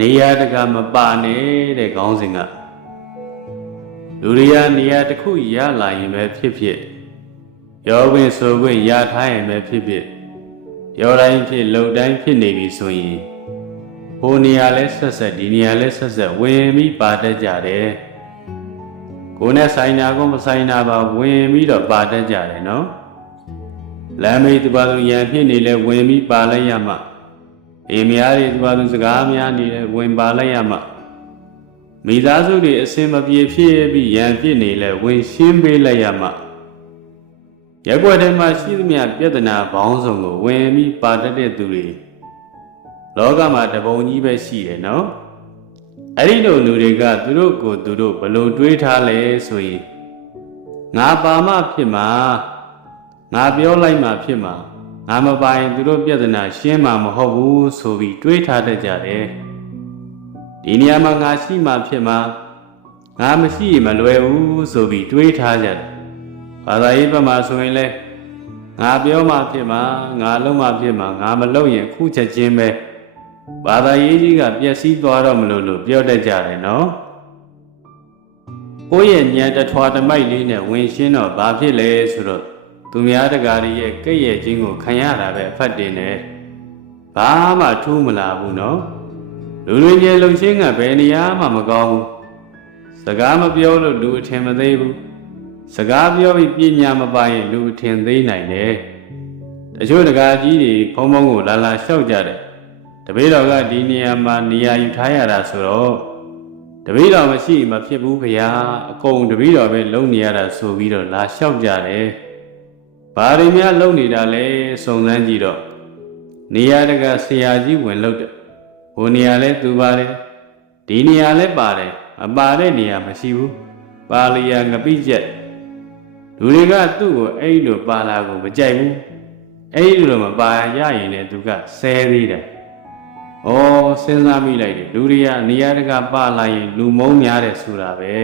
နေရာတကာမပါနေတဲ့ခေါင်းစဉ်ကလူတွေကနေရာတစ်ခုရလာရင်ပဲဖြစ်ဖြစ်ရောခွင့်ဆိုခွင့်ရထားရင်ပဲဖြစ်ဖြစ်ရောတိုင်းဖြစ်လုံတိုင်းဖြစ်နေပြီဆိုရင်ဟိုနေရာလဲဆက်ဆက်ဒီနေရာလဲဆက်ဆက်ဝင်ပြီးပါတတ်ကြတယ်ကိုယ်နဲ့ဆိုင်တာကိုမဆိုင်တာပါဝင်ပြီးတော့ပါတတ်ကြတယ်နော်လမ်းမေးသူပါသူရန်ဖြစ်နေလဲဝင်ပြီးပါလိုက်ရမှာအေးများတွေသူပါသူစကားများနေလဲဝင်ပါလိုက်ရမှာမိသားစုတွေအစင်မပြေဖြစ်ပြီးရန်ဖြစ်နေလဲဝင်ရှင်းပေးလိုက်ရမှာရက်ွက်ထဲမှာရှိသမျှပြဿနာပေါင်းစုံကိုဝင်ပြီးပါတတ်တဲ့သူတွေလောကမှာတပုံကြီးပဲရှိတယ်နော်အဲ့ဒီလိုလူတွေကသူတို့ကိုသူတို့ဘလို့တွေးထားလဲဆိုရင်ငါပါမှဖြစ်မှာငါပြောလိုက်မှဖြစ်မှာငါမပိုင်သူတို့ပြဿနာရှင်းမှာမဟုတ်ဘူးဆိုပြီးတွေးထားတတ်ကြတယ်ဒီနေရာမှာငါရှိမှဖြစ်မှာငါမရှိရင်မလွယ်ဘူးဆိုပြီးတွေးထားကြတယ်ဘာသာရေးဘက်မှာဆိုရင်လဲငါပြောမှဖြစ်မှာငါလုံးမှဖြစ်မှာငါမလုပ်ရင်ခုချက်ချင်းပဲဘာသာရေးကြီးကပျက်စီးသွားတော့မလို့ပြောတတ်ကြတယ်နော်ကိုယ့်ရဲ့ဉာဏ်တထွာတမိုက်လေးနဲ့ဝင်ရှင်းတော့ဘာဖြစ်လဲဆိုတော့သူများတကာတွေရဲ့ကဲ့ရဲ့ခြင်းကိုခံရတာပဲအဖတ်တင်တယ်ဘာမှထူးမလာဘူးနော်လူတွေရဲ့လုံရှင်းကဘယ်နေရာမှမကောင်းဘူးစကားမပြောလို့လူအထင်မသေးဘူးစကားပြောပြီးပညာမပါရင်လူအထင်သေးနိုင်တယ်တချို့တကာကြီးတွေဖုံးဖုံးကိုလာလာလျှောက်ကြတယ်တပည့်တော်ကဒီနေရာမှာနေရာယူထားရတာဆိုတော့တပည့်တော်မရှိမဖြစ်ဘူးဗျာအကုန်တပည့်တော်ပဲလုံနေရတာဆိုပြီးတော့လာလျှောက်ကြတယ်ဘာတွေများလုံနေတာလဲစုံစမ်းကြည့်တော့နေရာတကဆရာကြီးဝင်လို့တယ်ဟိုနေရာလဲသူပါတယ်ဒီနေရာလဲပါတယ်မပါတဲ့နေရာမရှိဘူးပါလျာငပိကျက်လူတွေကသူ့ကိုအဲ့လိုပါလာကိုမကြိုက်ဘူးအဲ့လိုမပါရရင်လည်းသူကဆဲသေးတယ်ဩစဉ်းစားမိလိုက်တယ်လူတွေကနေရာတကပါလာရင်လူမုန်းများတယ်ဆိုတာပဲ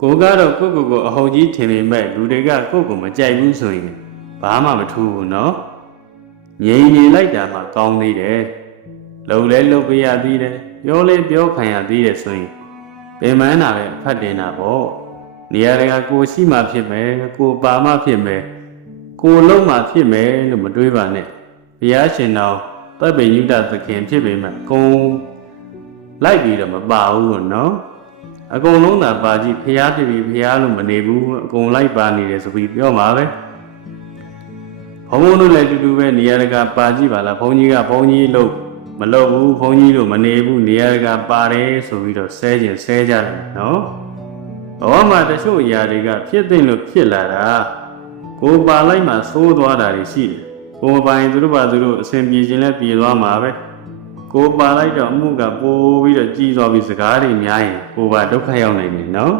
ကိုကတော့ကိုအဟုတ်ကြီးထင်ပေမဲ့လူတွေကကိုမကြိုက်ဘူးဆိုရင်ဘာမှမထူးဘူးနော်ငြိမ်နေလိုက်တာမှကောင်းသေးတယ်လုံလဲလုံပြရသေးတယ်ပြောလဲပြောခံရသေးတယ်ဆိုရင်ပင်မန်းတာပဲဖတ်တင်တာပေါ့နေရာတကကိုရှိမှဖြစ်မယ်ကိုပါမှဖြစ်မယ်ကိုလုံးမှဖြစ်မယ်လို့မတွေးပါနဲ့ဘုရားရှင်တော်တပ်ပိညုတသခင်ဖြစ်ပေမဲ့ကုံလိုက်ပြီးတော့မပါဘူးလို့နော်အကုန်လုံးသာပါကြည့်ဖျားဖြစ်ပြီးဖျားလို့မနေဘူးအကုန်လိုက်ပါနေတယ်ဆိုပြီးပြောမှာပဲဘုံဘုံတို့လည်းတူတူပဲနေရာတကာပါကြည့်ပါလားဘုန်းကြီးကဘုန်းကြီးလို့မလုပ်ဘူးဘုန်းကြီးလို့မနေဘူးနေရာတကာပါတယ်ဆိုပြီးတော့ဆဲကြတယ်နော်ဘောမှာတချို့အရာတွေကဖြစ်သိလို့ဖြစ်လာတာကိုပါလိုက်မှသိုးသွားတာတွေရှိတယ်ကိုမပိုင်သူတို့ပါသူတို့အစဉ်ပြေခြင်းလဲပြေသွားမှာပဲကိုပါလိုက်တော့အမှုကပိုးပြီးတော့ကြီးသွားပြီးစကားတွေများရင်ကိုပါဒုက္ခရောက်နိုင်တယ်နော်